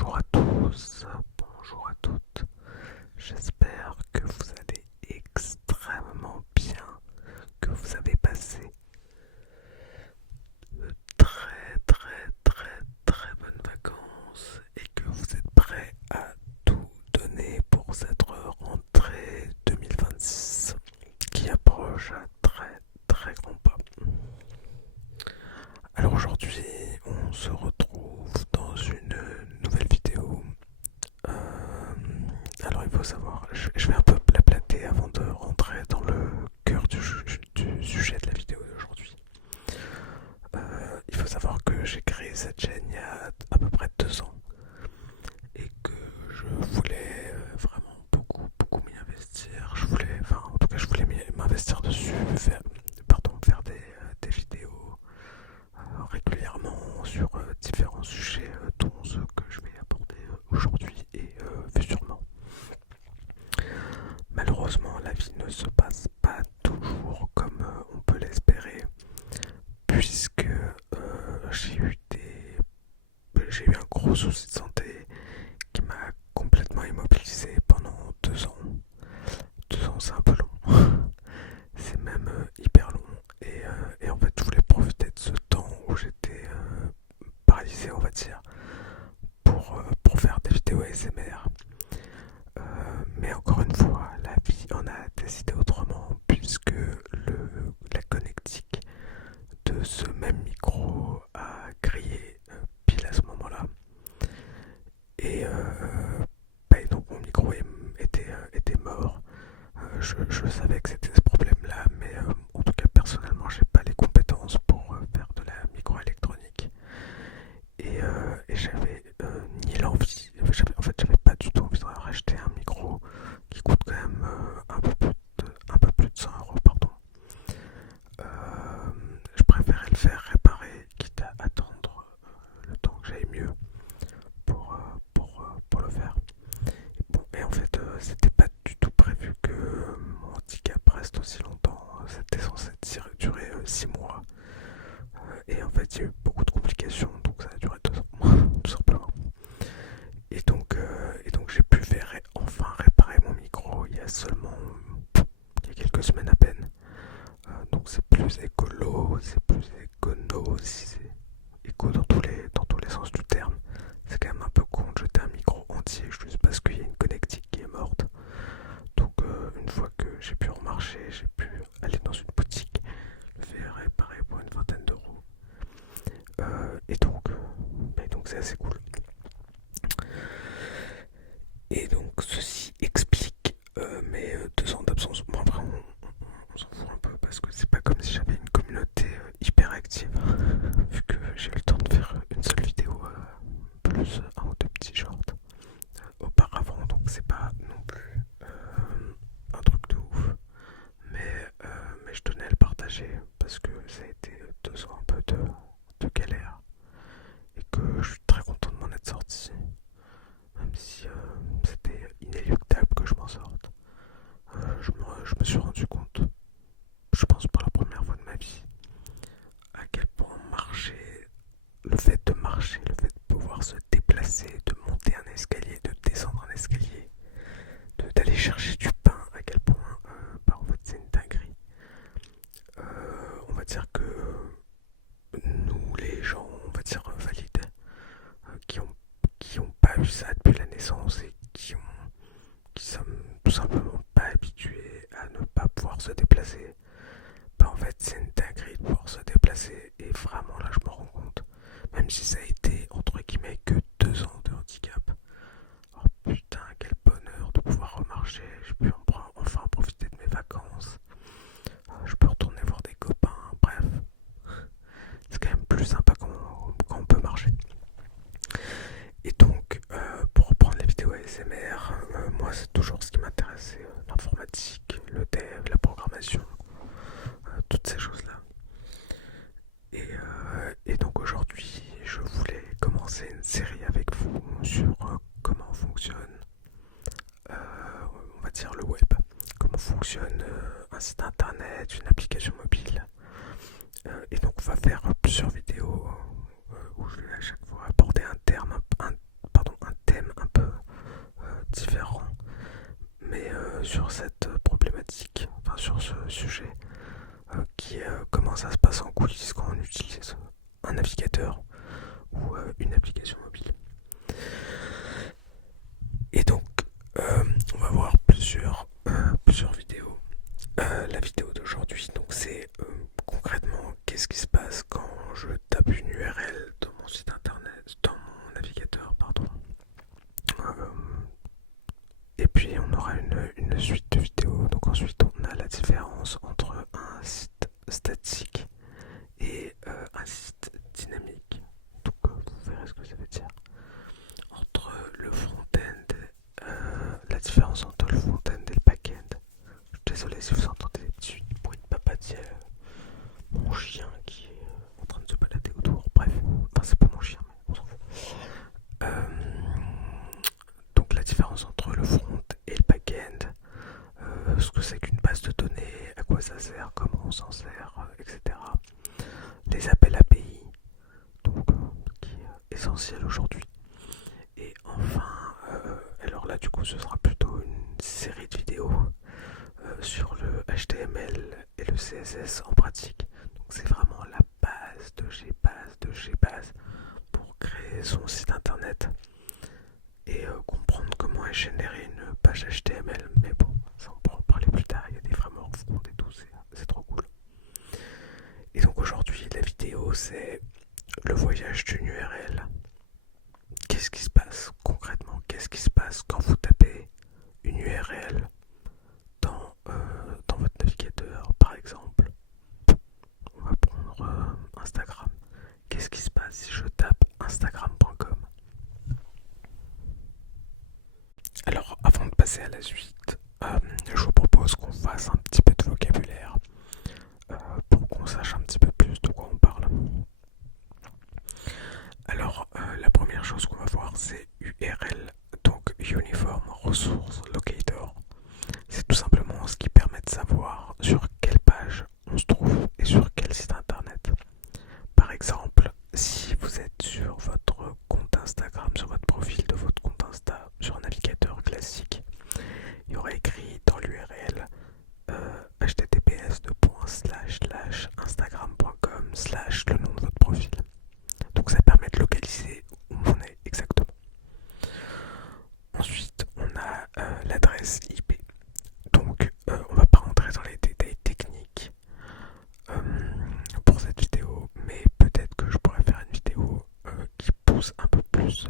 Bonjour à tous, bonjour à toutes. J'espère que vous allez extrêmement bien, que vous avez passé de très bonnes vacances et que vous êtes prêts à tout donner pour cette rentrée 2026 qui approche à très grands pas. Alors aujourd'hui, on se retrouve dans une nouvelle vidéo. Euh, alors il faut savoir, je vais un peu blablater avant de rentrer dans le cœur du sujet de la vidéo d'aujourd'hui. Il faut savoir que j'ai créé cette chaîne il y a à peu près 2 ans et que je voulais vraiment beaucoup m'y investir. En tout cas je voulais m'investir dessus, faire des vidéos régulièrement sur différents sujets dont ceux que je vais aborder aujourd'hui et futurement. Malheureusement, la vie ne se passe pas toujours comme on peut l'espérer, puisque j'ai eu un gros souci de santé qui m'a complètement immobilisé pendant 2 ans. 2 ans, c'est un peu long. C'est même hyper long. Et en fait, je voulais profiter de ce temps où j'étais paralysé, on va dire, pour faire des vidéos ASMR. Mais encore une fois, la vie en a décidé autrement, puisque la connectique de ce même micro a grillé pile à ce moment-là. Et, et donc mon micro était mort. Je savais que c'était ce problème-là, mais en tout cas personnellement, j'ai pas les compétences pour faire de la microélectronique. Et j'avais ni l'envie, en fait j'avais pas du tout envie de racheter un micro qui coûte quand même un peu plus de 100 € pardon. Je préférais le faire réparer quitte à attendre le temps que j'aille mieux pour le faire. Et en fait c'était pas du tout prévu que mon handicap reste aussi longtemps. C'était censé durer 6 mois. Et en fait il y a eu beaucoup de complications, donc ça a duré 2 ans tout simplement. Et donc j'ai pu enfin réparer mon micro il y a quelques semaines à peine. Donc c'est plus écolo, c'est plus écono, si c'est éco dans tous les sens du terme. C'est quand même un peu con de jeter un micro entier juste parce qu'il y a une connectique qui est morte. Donc une fois que j'ai pu en marcher, j'ai pu aller dans une boutique, le faire réparer pour une vingtaine d'euros. Et donc c'est assez cool. Et donc ceci explique mes 2 ans d'absence. Bon après on s'en fout un peu parce que c'est pas comme si j'avais une communauté hyper active. Vu que j'ai eu le temps de faire une seule vidéo plus un ou deux petits shorts auparavant. Donc c'est pas non plus un truc de ouf. Mais je tenais à le partager parce que ça a été 2 ans un peu de galère. Et que je suis très content de m'en être sorti. Même si c'était inéluctable que je m'en sorte. Je me suis rendu compte, je pense pour la première fois de ma vie, à quel point marcher, le fait de pouvoir se déplacer, de monter un escalier, de descendre un escalier, d'aller chercher du pain, à quel point en fait c'est une dinguerie. On va dire que nous les gens, on va dire valides, qui ont pas eu ça depuis la naissance et qui sommes tout simplement pas habitués à ne pas pouvoir se déplacer, en fait c'est une dinguerie de pouvoir se déplacer. Et vraiment là je me rends compte, même si ça a été entre guillemets que 2 ans de handicap, oh putain quel bonheur de pouvoir remarcher. Je peux enfin profiter de mes vacances, je peux retourner voir des copains, bref c'est quand même plus sympa quand on peut marcher. Et donc, pour reprendre les vidéos ASMR, moi c'est toujours ce qui m'intéresse, c'est l'informatique, le dev, la programmation, toutes ces choses-là. Et donc aujourd'hui, je voulais commencer une série avec vous sur comment fonctionne, on va dire le web, comment fonctionne un site internet, une application mobile. Et donc on va faire plusieurs vidéos où je vais à chaque fois aborder un sur cette problématique, enfin sur ce sujet, qui est comment ça se passe en coulisses quand on utilise un navigateur ou une application mobile. Et donc, on va voir plusieurs vidéos. La vidéo d'aujourd'hui, donc c'est concrètement qu'est-ce qui se passe quand je tape une URL dans mon site internet, dans mon navigateur, pardon. Et puis on aura une suite de vidéos. Donc ensuite on a la différence entre un site statique et un site dynamique. Donc vous verrez ce que ça veut dire. Entre le front-end, la différence entre le front-end et le back-end. Je suis désolé si vous entendez des petits bruits de papatier. Mon chien qui est en train de se balader autour. Bref, enfin c'est pas mon chien mais on s'en fout. Donc la différence entre le front et le back-end, ce que c'est qu'une base de données, à quoi ça sert, comment on s'en sert, etc. Les appels API, donc qui est essentiel aujourd'hui. Et enfin, alors là du coup ce sera plutôt une série de vidéos sur le HTML et le CSS en pratique. Donc c'est vraiment la base de chez base pour créer son site internet et comprendre comment générer une page HTML. Mais bon, ça on pourra en parler plus tard, il y a des frameworks front et tout, c'est trop cool. Et donc aujourd'hui la vidéo c'est le voyage d'une URL. Qu'est-ce qui se passe concrètement? Qu'est-ce qui se passe quand vous tapez une URL dans votre navigateur par exemple? On va prendre Instagram. Qu'est-ce qui se passe si je tape instagram.com? Alors avant de passer à la suite, je vous propose qu'on fasse un petit peu de vocabulaire pour qu'on sache un petit peu plus de quoi on parle. Alors la première chose qu'on va voir c'est URL, donc Uniform Resource Locator. C'est tout simplement ce qui permet de savoir sur quelle page on se trouve et sur quel site internet. Par exemple, si vous êtes sur votre compte Instagram, sur votre profil de votre compte Insta, sur un navigateur classique, il y aura écrit dans l'URL https://instagram.com/ le nom de votre profil. Donc ça permet de localiser où on est exactement. Ensuite, on a l'adresse IP. Donc, on va pas rentrer dans les détails techniques pour cette vidéo, mais peut-être que je pourrais faire une vidéo qui pousse un peu plus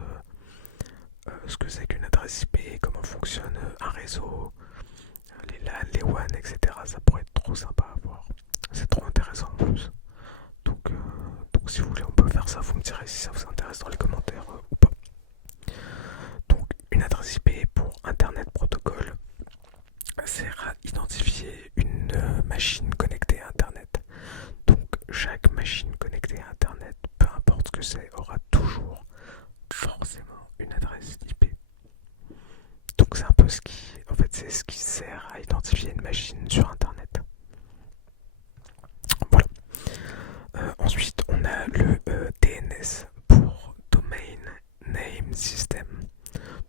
ce que c'est qu'une adresse IP, comment fonctionne un réseau, les LAN, les WAN, etc. Ça pourrait être trop sympa à voir. C'est trop intéressant en plus. Donc si vous voulez, on peut faire ça. Vous me direz si ça vous intéresse dans les commentaires ou pas. Donc, une adresse IP pour Internet Protocol sert à identifier une machine connectée à Internet. Donc chaque machine connectée à Internet, peu importe ce que c'est, aura toujours forcément une adresse IP. Donc c'est un peu c'est ce qui sert à identifier une machine sur Internet. Voilà. Ensuite on a le DNS pour Domain Name System.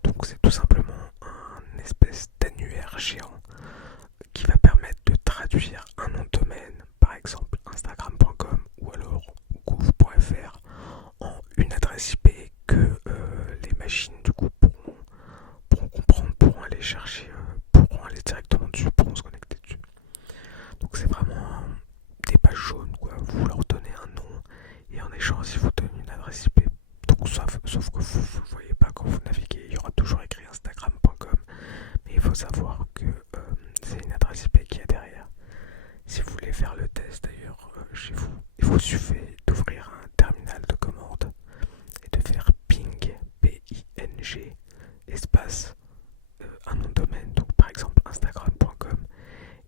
Donc c'est tout simplement un espèce d'annuaire géant qui va permettre de traduire un nom de domaine, par exemple instagram.com ou alors gouv.fr, en une adresse IP que les machines du coup pourront comprendre, pourront aller chercher, pourront aller directement dessus, pourront se connecter dessus. Donc c'est vraiment des pages jaunes quoi, vous leur donnez un nom et en échange ils vous donnent une adresse IP. Donc sauf que vous ne le voyez pas quand vous naviguez, il y aura toujours écrit instagram.com, mais il faut savoir que c'est une adresse IP qui est derrière. Si vous voulez faire le test d'ailleurs chez vous, il vous suffit d'ouvrir un terminal de commande et de faire ping, P-I-N-G, espace, un nom de domaine, donc par exemple instagram.com,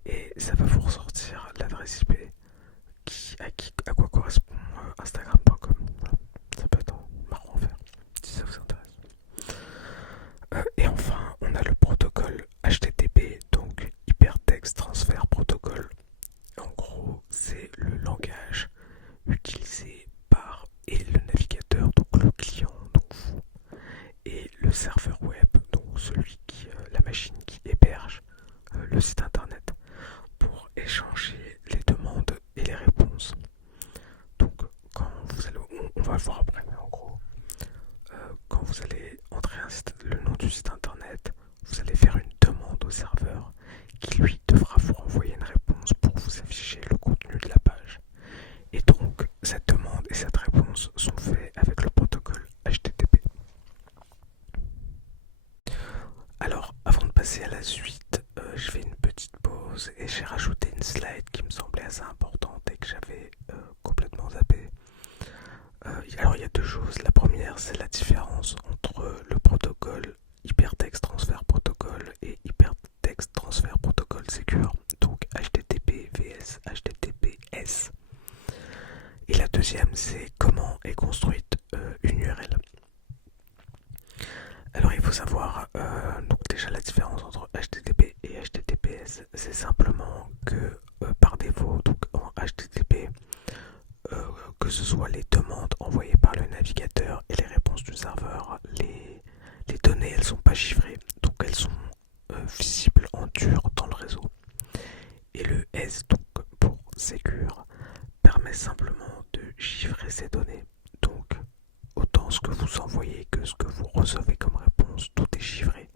et ça va vous ressortir l'adresse IP à quoi correspond instagram.com. Voilà. Ça peut être marrant à faire, si ça vous intéresse. Et enfin, on a le protocole HTTP, donc Hypertext Transfer Protocol. En gros, c'est le langage utilisé par le navigateur, donc le client, donc vous, et le serveur web, donc la machine qui héberge passer à la suite, je fais une petite pause et j'ai rajouté une slide qui me semblait assez importante et que j'avais complètement zappé. Alors il y a deux choses. La première, c'est la différence entre le protocole Hypertext Transfer Protocol et Hypertext Transfer Protocol Secure, donc HTTP vs HTTPS. Et la deuxième, c'est comment est construite une URL. Alors il faut savoir donc déjà la différence entre HTTP et HTTPS, c'est simplement que par défaut, donc en HTTP, que ce soit les demandes envoyées par le navigateur et les réponses du serveur, les données elles sont pas chiffrées, donc elles sont visibles en dur dans le réseau. Et le S, donc pour Secure, permet simplement de chiffrer ces données. Donc autant ce que vous envoyez que ce que vous recevez comme réponse, tout est chiffré.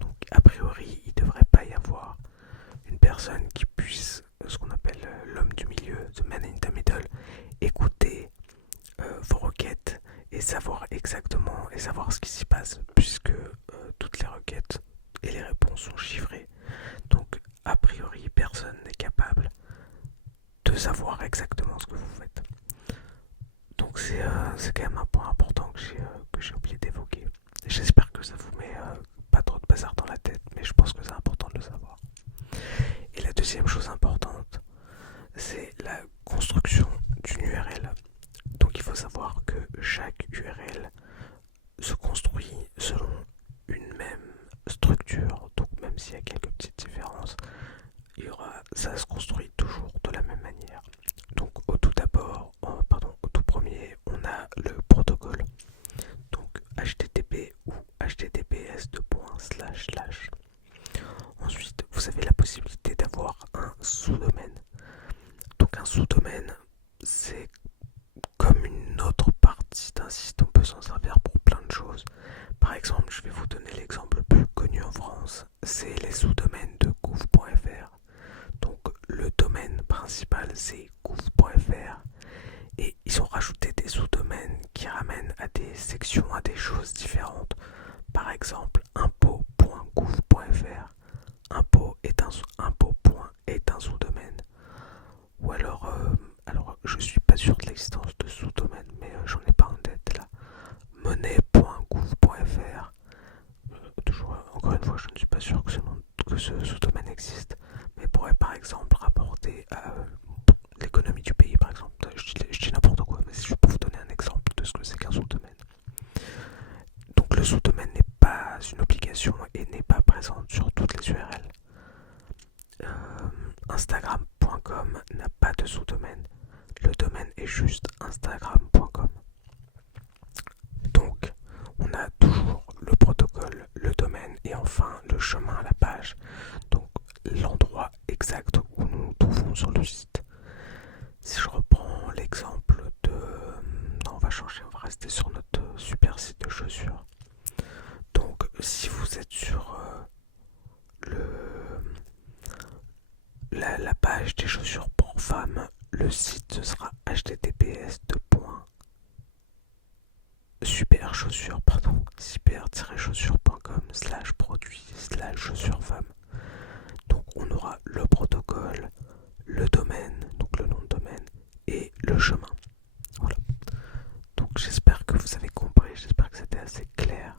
Donc a priori, il ne devrait pas y avoir une personne qui puisse, ce qu'on appelle l'homme du milieu, the man in the middle, écouter vos requêtes et savoir exactement et savoir ce qui s'y passe, puisque toutes les requêtes et les réponses sont chiffrées. Donc a priori, personne n'est capable de savoir exactement ce que vous faites. Donc c'est quand même un point important que j'ai oublié d'évoquer. J'espère que ça vous met pas trop de bazar dans la tête, mais je pense que c'est important de le savoir. Et la deuxième chose importante, c'est la construction d'une URL. Donc il faut savoir que chaque URL se construit selon une même structure, donc même s'il y a quelques petites différences, ça se construit toujours de la même manière. Donc au tout premier, on a le protocole, donc HTTP ou HTTPS . Ensuite, vous avez la possibilité d'avoir un sous-domaine. Donc un sous-domaine, c'est comme une autre partie d'un site, on peut s'en servir pour plein de choses. Par exemple, je vais vous donner l'exemple le plus connu en France, c'est les sous-domaines de gouv.fr. Donc le domaine principal c'est gouv.fr et ils ont rajouté des sous-domaines qui ramènent à des sections, à des choses différentes. Par exemple, impôt.gouv.fr. Impôt est un sous-domaine. Ou alors je suis pas sûr de l'existence de sous-domaine, mais j'en ai pas en tête là. Monnaie.gouv.fr. Toujours, encore une fois, je ne suis pas sûr que ce sous-domaine existe, mais pourrait par exemple rapporter à l'économie du pays, par exemple. Je dis n'importe quoi, mais c'est juste pour vous donner un exemple de ce que c'est qu'un sous-domaine. Donc le sous-domaine n'est pas une obligation et n'est pas présente sur toutes les URL. Instagram.com n'a pas de sous-domaine. Le domaine est juste instagram.com. Donc, on a toujours le protocole, le domaine et enfin le chemin à la page. Donc, l'endroit exact où nous nous trouvons sur le site. Si je reprends l'exemple de... Non, on va changer, on va rester sur notre super site de chaussures. Donc, si vous êtes sur la page des chaussures pour femmes, le site ce sera super-chaussures.com/produit/chaussures-femmes. Donc on aura le protocole, le domaine, donc le nom de domaine, et le chemin. Voilà. Donc j'espère que vous avez compris, j'espère que c'était assez clair.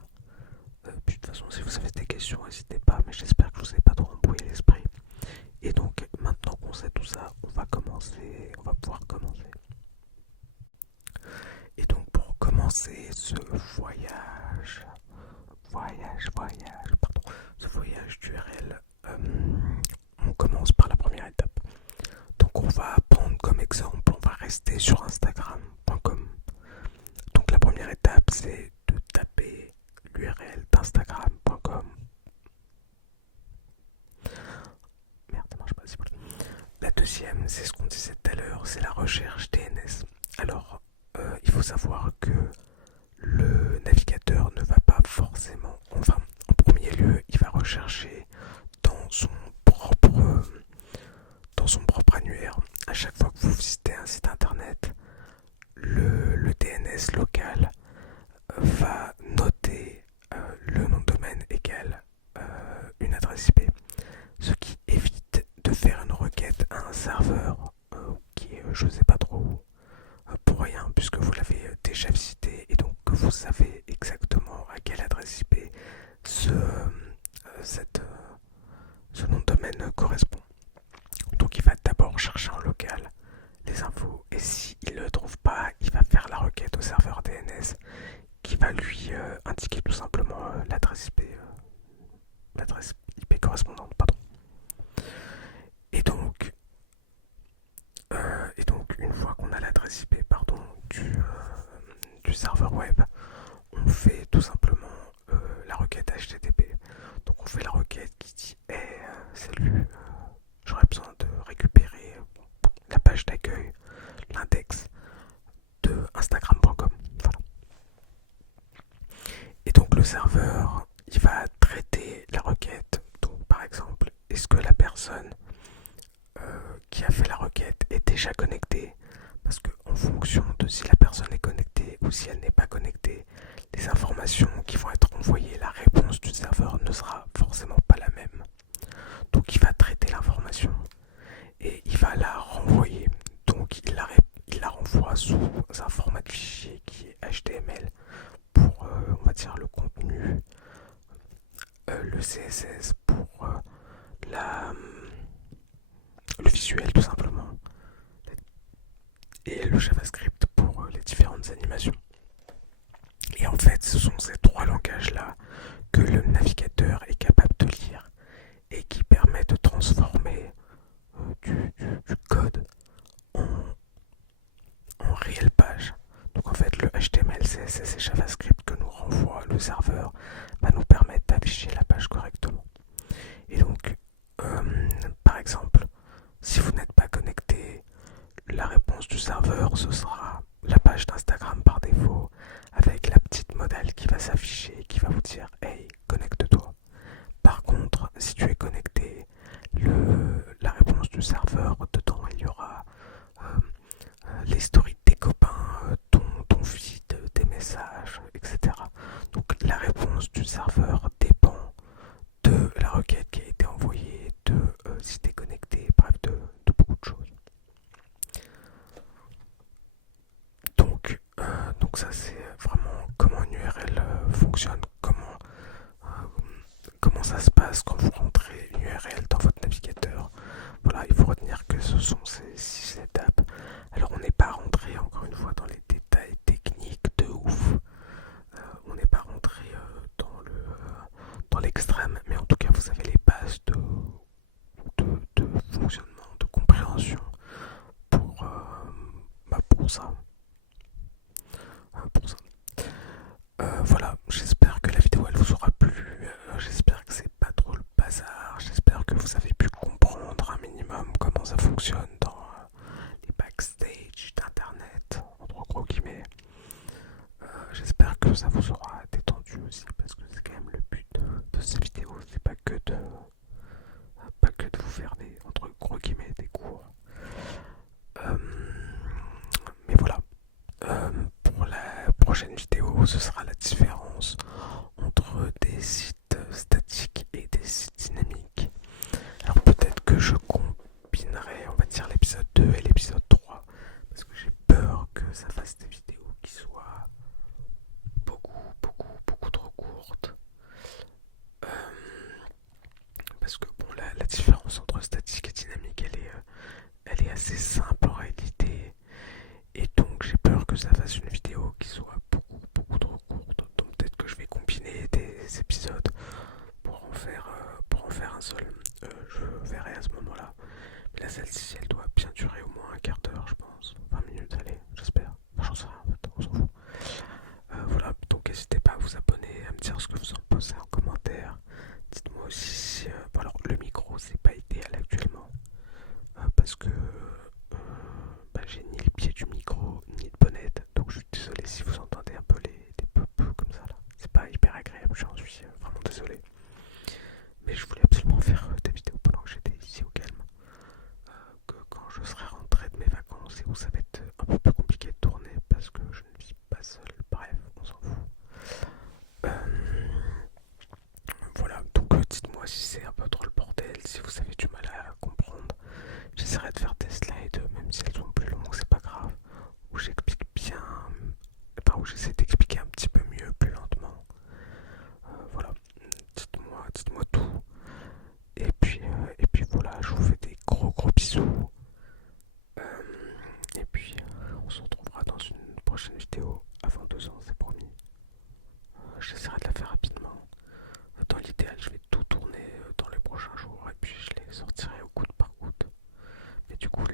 Puis de toute façon, si vous avez des questions, n'hésitez pas, mais j'espère que je vous ai pas trop embrouillé l'esprit. Et donc maintenant qu'on sait tout ça, on va pouvoir commencer. Et donc pour commencer ce voyage d'URL, on commence par la première étape. Donc on va prendre comme exemple, on va rester sur instagram.com. Donc la première étape c'est de taper l'URL d'Instagram.com. quelle adresse IP cette, ce nom de domaine correspond. Donc il va d'abord chercher en local les infos et s'il ne le trouve pas, il va faire la requête au serveur DNS qui va lui indiquer tout simplement l'adresse IP correspondante. Pardon. Et donc, une fois qu'on a l'adresse IP du serveur web, on fait tout simplement la requête HTTP. Donc on fait la requête qui dit hey, salut, j'aurais besoin de récupérer la page d'accueil, l'index de Instagram.com. Voilà. Et donc le serveur, il va traiter la requête. Donc par exemple, est-ce que la personne qui a fait la requête est déjà connectée? Parce qu'en fonction de si la personne est connectée ou si elle n'est pas connectée, les informations qui vont être envoyées, la réponse du serveur ne sera forcément pas la même. Donc il va traiter l'information et il va la renvoyer. Donc il la renvoie sous un format de fichier qui est HTML pour, on va dire, le contenu, le CSS pour le visuel tout simplement, et le JavaScript pour les différentes animations. Et en fait, ce sont ces trois langages-là que le navigateur est capable de lire et qui permet de transformer du code en réelle page. Donc en fait, le HTML, CSS et JavaScript que nous renvoie le serveur va nous permettre d'afficher la page correctement. Et donc, par exemple, si vous n'êtes pas connecté, la réponse du serveur, ce sera la page d'Instagram par défaut avec la petite modale qui va s'afficher, qui va vous dire « Hey, connecte-toi ». Par contre, si tu es connecté, la réponse du serveur, dedans, il y aura l'historique des copains, ton feed, tes messages, etc. Donc la réponse du serveur dépend de la requête qui a été envoyée, de si tu es connecté, bref, de beaucoup de choses. Donc ça c'est vraiment comment une URL fonctionne, comment ça se passe quand vous rentrez une URL dans votre navigateur. Voilà, il faut retenir que ce sont ces 6 étapes. Alors on n'est pas rentré encore une fois dans les détails techniques de ouf. On n'est pas rentré dans l'extrême, mais en tout cas vous avez les bases de fonctionnement, de compréhension pour ça. Pour ça. Voilà, j'espère que la vidéo elle vous aura plu, j'espère que c'est pas trop le bazar, j'espère que vous avez pu comprendre un minimum comment ça fonctionne dans les backstage d'internet, entre gros guillemets. J'espère que ça vous aura détendu aussi parce que c'est quand même le but de ces vidéos, c'est pas que de vous faire des, entre gros guillemets, des cours. Mais voilà. Pour la prochaine vidéo, ce sera la différence entre des sites statiques et des sites dynamiques. Alors peut-être que je combinerai, on va dire, l'épisode 2 et l'épisode 3 parce que j'ai peur que ça fasse des vidéos qui soient beaucoup trop courtes. Parce que bon, la différence entre statique et dynamique, elle est assez simple en réalité. Et donc j'ai peur que ça fasse une vidéo qui soit beaucoup trop courte. Donc peut-être que je vais combiner des épisodes pour en faire un seul. Je verrai à ce moment-là. Mais là celle-ci elle doit bien durer au moins un quart d'heure je pense. 20 minutes, allez, j'espère. Enfin, j'en sais rien en fait, on s'en fout. Voilà, donc n'hésitez pas à vous abonner, à me dire ce que vous en pensez en commentaire. Dites-moi aussi si... bon alors le micro c'est pas idéal actuellement. Parce que j'ai ni les pieds du micro ni de bonnette, donc je suis désolé si vous entendez un peu des peu comme ça là. C'est pas hyper agréable, j'en suis vraiment désolé. Mais je voulais absolument faire des vidéos pendant que j'étais ici au calme. Que quand je serai rentré de mes vacances et où ça va être un peu plus compliqué de tourner parce que je ne vis pas seul. Bref, on s'en fout. Voilà, donc dites-moi si c'est un peu trop le bordel, si vous avez du mal à comprendre. J'essaierai de faire des slides, même si elles sont plus longues, c'est pas grave. Où j'explique bien, enfin où j'essaie d'expliquer un petit peu mieux, plus lentement. du coup